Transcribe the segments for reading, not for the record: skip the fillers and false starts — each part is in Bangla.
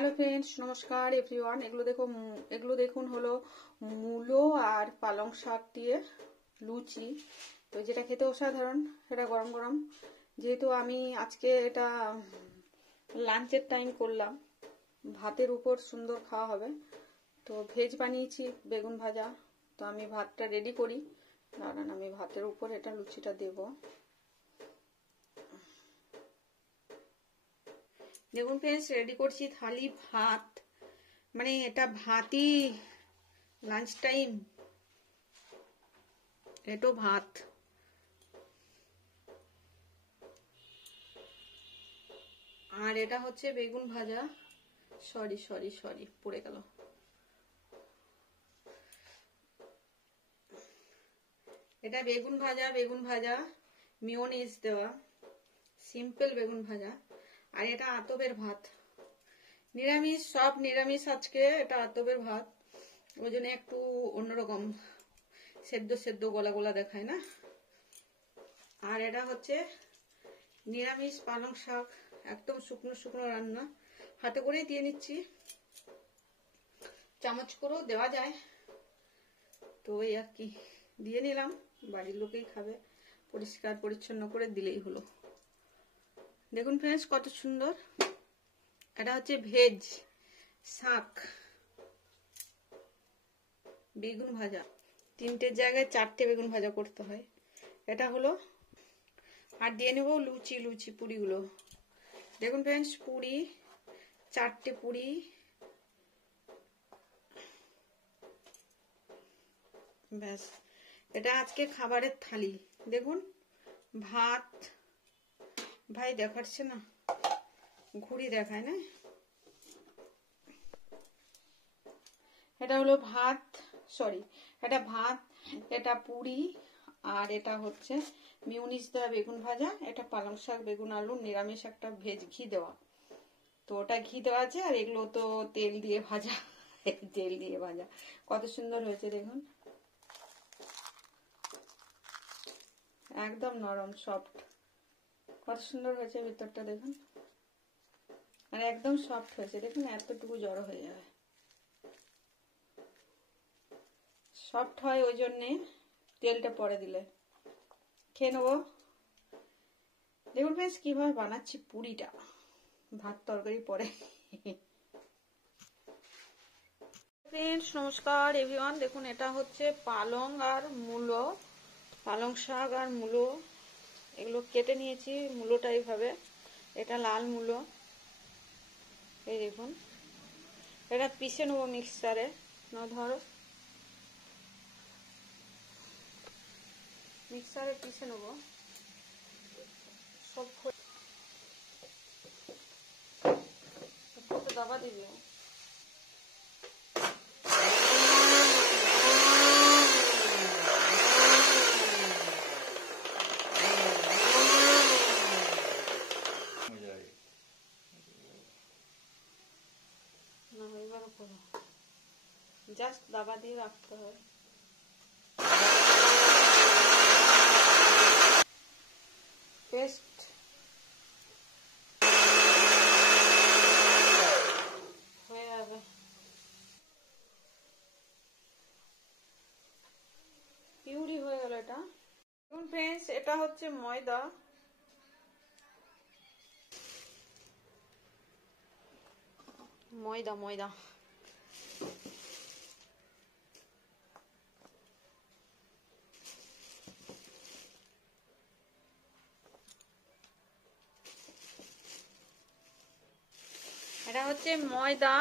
হ্যালো ফ্রেন্ডস, নমস্কার এভরিওয়ান। এগুলো দেখুন হলো মূলো আর পালং শাক দিয়ে লুচি। তো যেটা খেতে অসাধারণ, এটা গরম গরম। যেহেতু আমি আজকে এটা লাঞ্চের টাইম করলাম, ভাতের উপর সুন্দর খাওয়া হবে। তো ভেজ বানিয়েছি, বেগুন ভাজা। তো আমি ভাতটা রেডি করি, দাঁড়ান আমি ভাতের উপর এটা লুচিটা দেবো। দেখুন ফ্রেন্ডস, রেডি করছি থালি ভাত, মানে এটা ভাতই লাঞ্চ টাইম, এটো ভাত। আর এটা হচ্ছে বেগুন ভাজা, সরি পড়ে গেল। এটা বেগুন ভাজা মিওনিজ দেওয়া, সিম্পল বেগুন ভাজা। আর এটা আতপের ভাত, নিরামিষ, সব নিরামিষ আজকে। এটা আতপের ভাত, ওই জন্য একটু অন্যরকম, সেদ্ধ গলা গলা দেখায় না। আর এটা হচ্ছে নিরামিষ পালং শাক, একদম শুকনো রান্না, হাতে করেই দিয়ে নিচ্ছি, চামচ করেও দেওয়া যায়। তো এই আর কি, দিয়ে নিলাম, বাড়ির লোকেই খাবে, পরিষ্কার পরিচ্ছন্ন করে দিলেই হলো। দেখুন ফ্রেন্ডস কত সুন্দর। এটা হচ্ছে ভেজ শাক, বেগুন ভাজা, 3টের জায়গায় 4টে বেগুন ভাজা করতে হয়। এটা হলো, আর দিয়ে নেবো লুচি পুরিগুলো। দেখুন ফ্রেন্ডস, পুরি 4টে পুরি, ব্যাস। এটা আজকে খাবারের থালি। দেখুন ভাত, ভাই দেখাচ্ছে না, ঘুড়ি দেখায় না। এটা হলো ভাত, এটা ভাত, এটা পুরি, আর এটা হচ্ছে মিউনিস দেওয়া বেগুন ভাজা। এটা পালং শাক, বেগুন আলু, নিরামিষ একটা ভেজ ঘি দেওয়া। তো ওটা ঘি দেওয়া আছে, আর এগুলো তো তেল দিয়ে ভাজা, কত সুন্দর হয়েছে দেখুন, একদম নরম সফট, কত সুন্দর হয়েছে ভিতরটা দেখুন। আর একদম সফট হয়েছে দেখুন, এতটুকু জড়ো হয়ে যাবে। সফট হয় ওই জন্যে তেলটা পরে দিলে। খেয়ে নেবো। দেখুন বেশ কিভাবে বানাচ্ছি পুরিটা, ভাত তরকারি পরে। নমস্কার এভরিওয়ান। দেখুন এটা হচ্ছে পালং শাক আর মূলো, এগুলো কেটে নিয়েছি। মূলোটা এইভাবে, এটা লাল মূলো, এই দেখুন। এটা পিষে নেবো মিক্সারে, মিক্সারে পিষে নেবো সব। দাবা দিবি, জাস্ট দাবা দিয়ে রাখতে হয়। পেস্ট হয়ে যাবে। পিউরি হয়ে গেল এটা। দেখুন ফ্রেন্ডস, এটা হচ্ছে ময়দা, ময়দা এটা হচ্ছে ময়দা,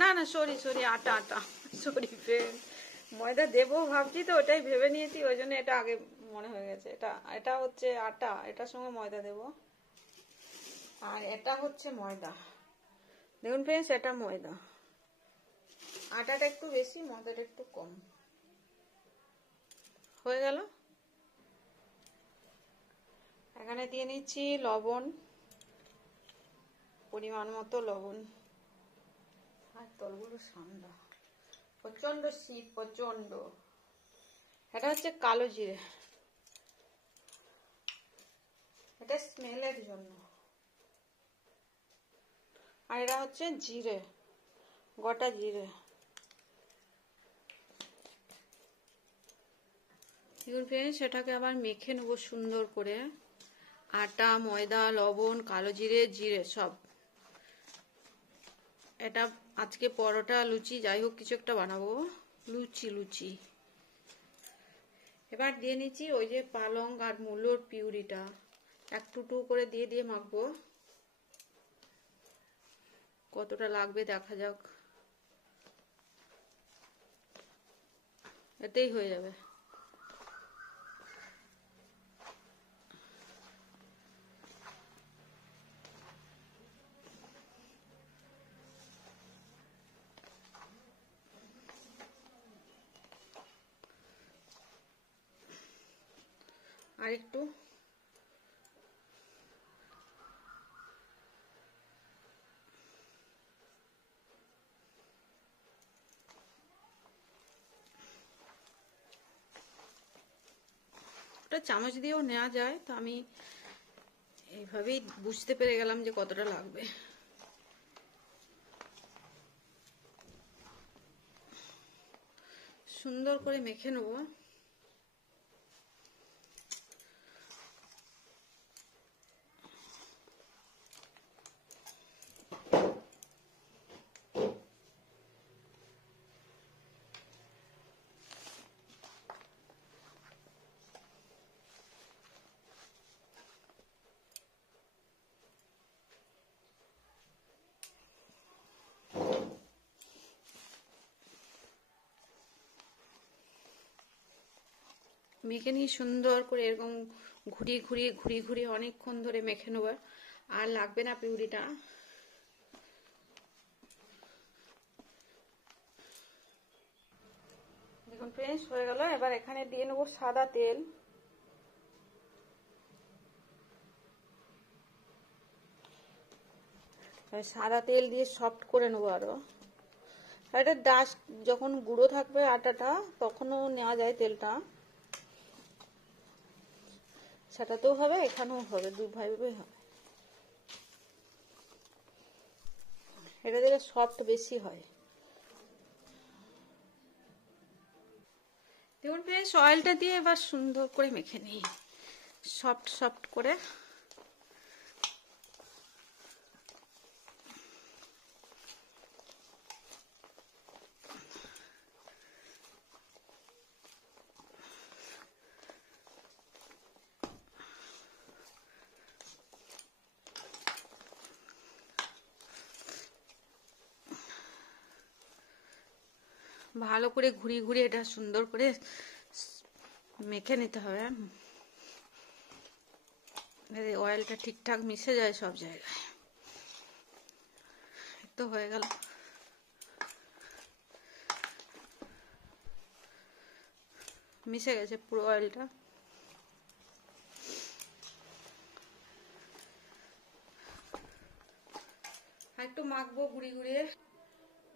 না সরি আটা, সরি ফ্রেন্ড, ময়দা দেবো ভাবছি, তো ওটাই ভেবে নিয়েছি, ওই জন্য এটা আগে মনে হয়ে গেছে। এটা হচ্ছে আটা, এটার সঙ্গে ময়দা দেবো। আর এটা হচ্ছে ময়দা, দেখুন ফ্রেন্ডস, এটা ময়দা, আটাটা একটু বেশি, ময়দাটা একটু কম। হয়ে গেল। এখানে দিয়ে নিচ্ছি লবণ, পরিমাণ মতো লবণ। আর তলগুলো ঠান্ডা, প্রচন্ড শীত, প্রচন্ড। এটা হচ্ছে কালো জিরে, এটা স্মেলের জন্য। আর এটা হচ্ছে জিরে, গোটা জিরে। সেটাকে আবার মেখে নেবো সুন্দর করে। আটা, ময়দা, লবণ, কালো জিরে, জিরে সব। এটা আজকে পরোটা, লুচি, যাই হোক কিছু একটা বানাবো। লুচি। এবার দিয়ে নিচ্ছি ওই যে পালং আর মূলোর পিউরিটা, একটু করে দিয়ে মাখবো। কতটা লাগবে দেখা যাক, এতেই হয়ে যাবে। আর একটু ওটা চামচ দিয়েও নেওয়া যায়, তো আমি এইভাবেই বুঝতে পেরে গেলাম যে কতটা লাগবে। সুন্দর করে মেখে নেবো। মেখে নিয়ে সুন্দর করে এরকম ঘুরিয়ে অনেকক্ষণ ধরে মেখে নেব। আর লাগবে না পিউরিটা। দেখুন ফ্রেন্ডস হয়ে গেল। এবার এখানে দিয়ে নেবো সাদা তেল। সাদা তেল দিয়ে সফট করে নেবো আরো। এটা ডাস্ট যখন গুঁড়ো থাকবে আটাটা তখনও নেওয়া যায় তেলটা, সেটাতেও হবে এখানেও হবে, দুভাবে হবে। এটা দিলে সফট বেশি হয়। দেখুন ফ্রেন্ডস অয়েলটা দিয়ে এবার সুন্দর করে মেখে নিই সফট করে। ভালো করে ঘুরিয়ে এটা সুন্দর করে মেখে নিতে হবে। অয়েলটা ঠিকঠাক মিশে যায় সব জায়গায়। তো হয়ে গেল। মিশে গেছে পুরো অয়েলটা। একটু মাখবো ঘুরিয়ে।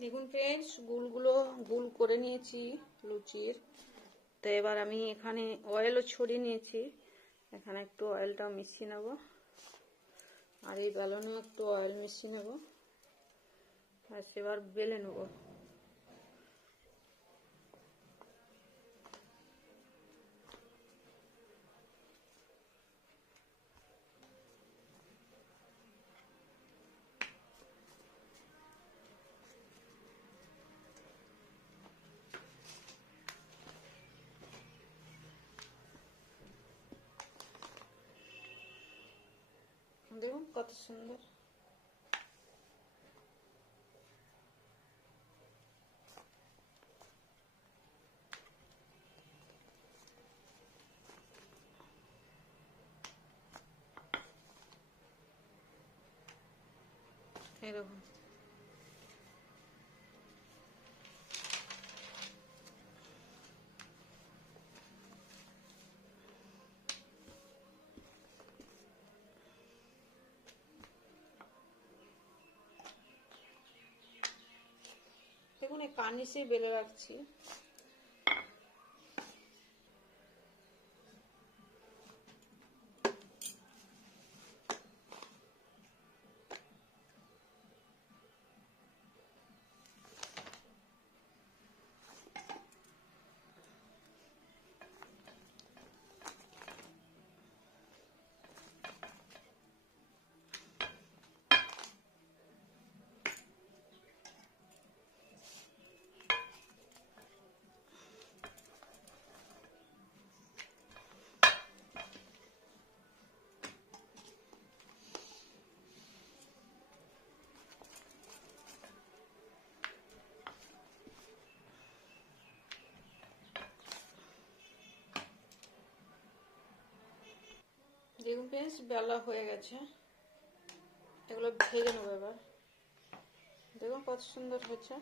দেখুন ফ্রেন্ডস গুল করে নিয়েছি লুচির। তো এবার আমি এখানে অয়েলও ছড়িয়ে নিয়েছি, এখানে একটু অয়েলটা মিশিয়ে নেব। আর এই বেলনেও একটু অয়েল মিশিয়ে নেব। আর এবার বেলে নেব। দেখুন কত সুন্দর। এরকম দেখুন এই কানিসে বেলে রাখছি। দেখুন বেশ বেলা হয়ে গেছে, এগুলো ভেজে নেবো এবার। দেখুন কত সুন্দর হয়েছে।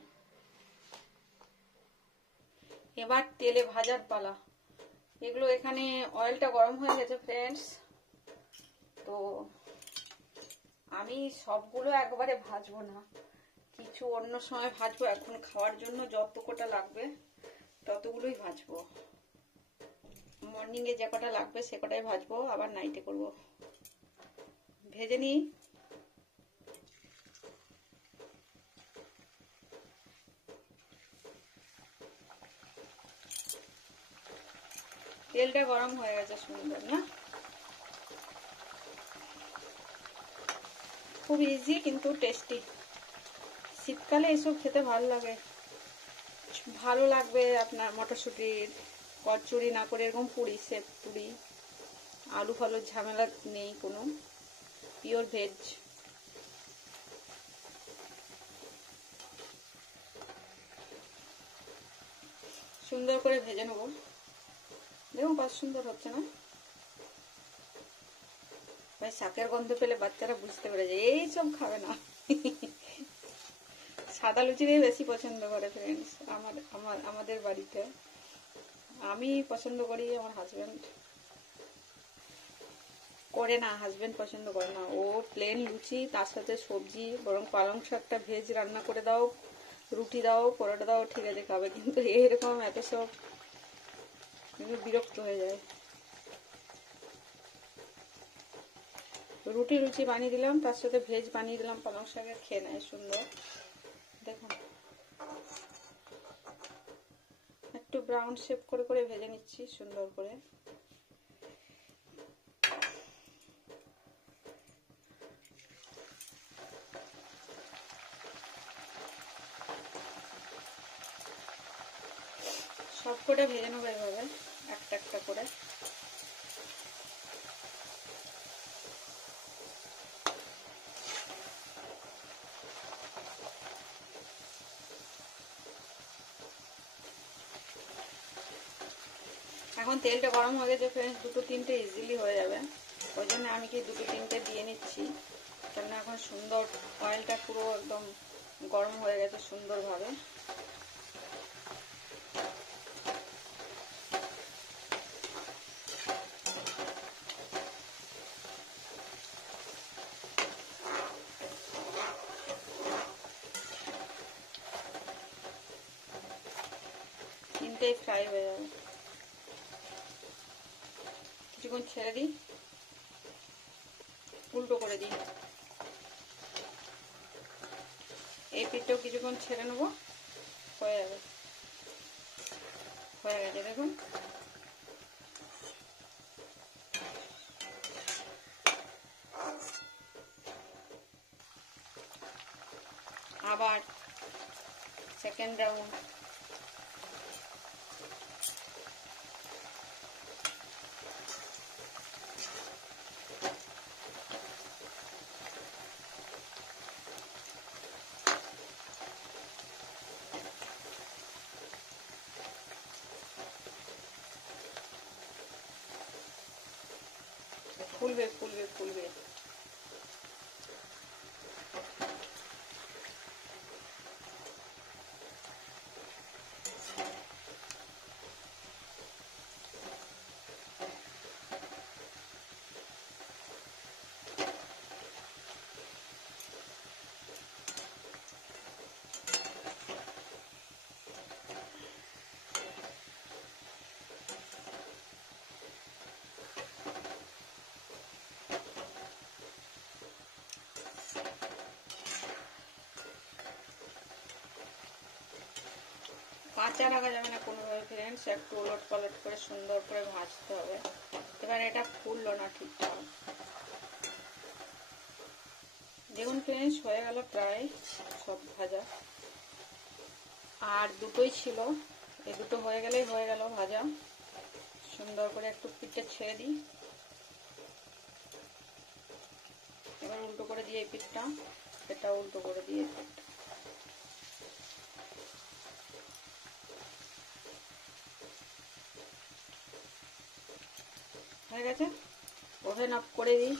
এবার তেলে ভাজার পালা। এগুলো এখানে অয়েলটা গরম হয়ে গেছে ফ্রেন্ডস, তো আমি সবগুলো একবারে ভাজবো না, কিছু অন্য সময় ভাজবো। এখন খাওয়ার জন্য যত কটা লাগবে ততগুলোই ভাজবো। মর্নিং এ যে কটা লাগবে সে কটাই ভাজবো, আবার নাইটে করব। ভেজে নিই। তেলটা গরম হয়ে গেছে সুন্দর না? খুব ইজি কিন্তু টেস্টি। শীতকালে এসব খেতে ভালো লাগে, ভালো লাগবে আপনার মটরশুঁটির কচুরি না করে এরকম পুরি, সেপ পুরি, আলু ফালুর ঝামেলা নেই কোনো, পিওর ভেজ। সুন্দর করে ভেজে নেবো। দেখুন কত সুন্দর হচ্ছে না? ভাই শাকের গন্ধ পেলে বাচ্চারা বুঝতে পেরে যায় এইসব খাবে না। সাদা লুচিটাই বেশি পছন্দ করে ফ্রেন্ডস আমাদের বাড়িতে। আমি পছন্দ করি, আমার হাজবেন্ড করে না, হাজবেন্ড পছন্দ করে না। ও প্লেন লুচি তার সাথে সবজি, বরং পালং শাকটা ভেজ রান্না করে দাও, রুটি দাও, পরোটা দাও, ঠিক আছে খাবে, কিন্তু এরকম এত সব বিরক্ত হয়ে যায়। রুটি লুচি বানিয়ে দিলাম, তার সাথে ভেজ বানিয়ে দিলাম পালং শাকের, খেয়ে নেয় সুন্দর। দেখুন একটু ব্রাউন শেপ করে করে ভেজে নিচ্ছি সুন্দর করে। সব কটা ভেজে নেবো এভাবে একটা একটা করে। এখন তেলটা গরম হয়ে গেছে ফ্রেন্ডস, দুটো তিনটে ইজিলি হয়ে যাবে। ওই জন্য আমি কি দুটো তিনটে দিয়ে নিচ্ছি, কেননা এখন সুন্দর অয়েলটা পুরো একদম গরম হয়ে গেছে সুন্দরভাবে। তিনটেই ফ্রাই হয়ে যাবে। কিছুক্ষণ ছেড়ে দিই, উল্টো করে দিই। এই পিঠটাও কিছুক্ষণ ছেড়ে নেবো, হয়ে যাবে। হয়ে গেছে দেখুন। আবার সেকেন্ড রাউন্ড। ফুলবে ফুলবে ফুলবে। কাঁচা রাখা যাবে না কোনোভাবে ফ্রেন্ডস, একটু ওলট পালট করে সুন্দর করে ভাজতে হবে। এবার এটা ফুললো না ঠিকঠাক। দেখুন ফ্রেন্ডস হয়ে গেল প্রায় সব ভাজা, আর দুটোই ছিল, এই দুটো হয়ে গেলেই হয়ে গেল ভাজা। সুন্দর করে একটু পিঠটা ছেড়ে দিই। এবার উল্টো করে দিয়ে এই পিঠটা, এটা উল্টো করে দিয়ে এই পিঠটা। হয়ে গেছে। ওভেন অফ করে দিই।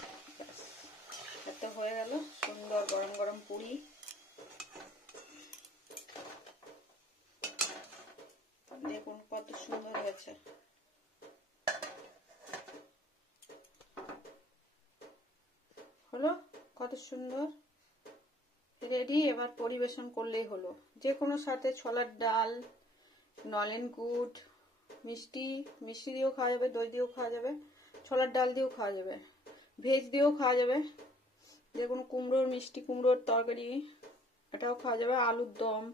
এতে হয়ে গেল সুন্দর গরম গরম পুরি। দেখুন কত সুন্দর হয়েছে। হলো কত সুন্দর রেডি। এবার পরিবেশন করলেই হলো। যে কোনো সাথে ছোলার ডাল, নলেন গুড়, মিষ্টি দিয়েও খাওয়া যাবে, দই দিয়েও খাওয়া যাবে, ছোলার ডাল দিয়েও খাওয়া যাবে, ভেজ দিয়েও খাওয়া যাবে। যে কোনো কুমড়োর মিষ্টি কুমড়োর তরকারি এটাও খাওয়া যাবে। আলুর দম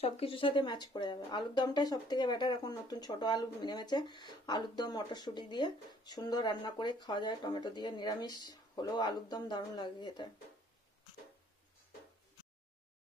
সবকিছুর সাথে ম্যাচ করে যাবে। আলুর দমটাই সব থেকে বেটার। এখন নতুন ছোট আলু নেমেছে, আলুর দম মটরশুঁটি দিয়ে সুন্দর রান্না করে খাওয়া যায় টমেটো দিয়ে। নিরামিষ হলেও আলুর দম দারুণ লাগে খেতে।